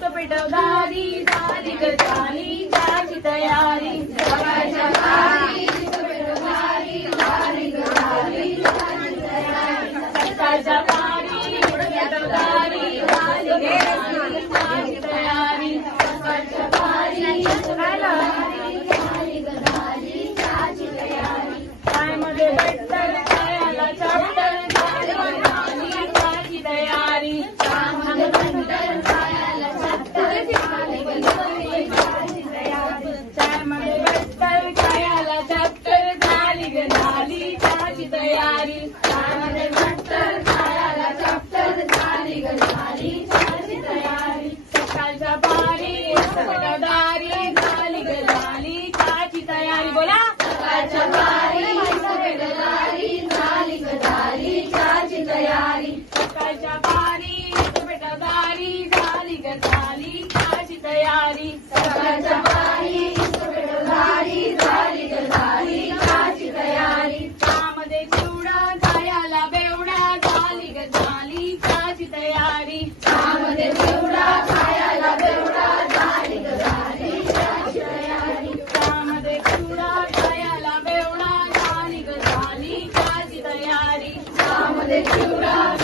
तो बेटा दारी दारी गारी जा तैयारी Thank you, dogs.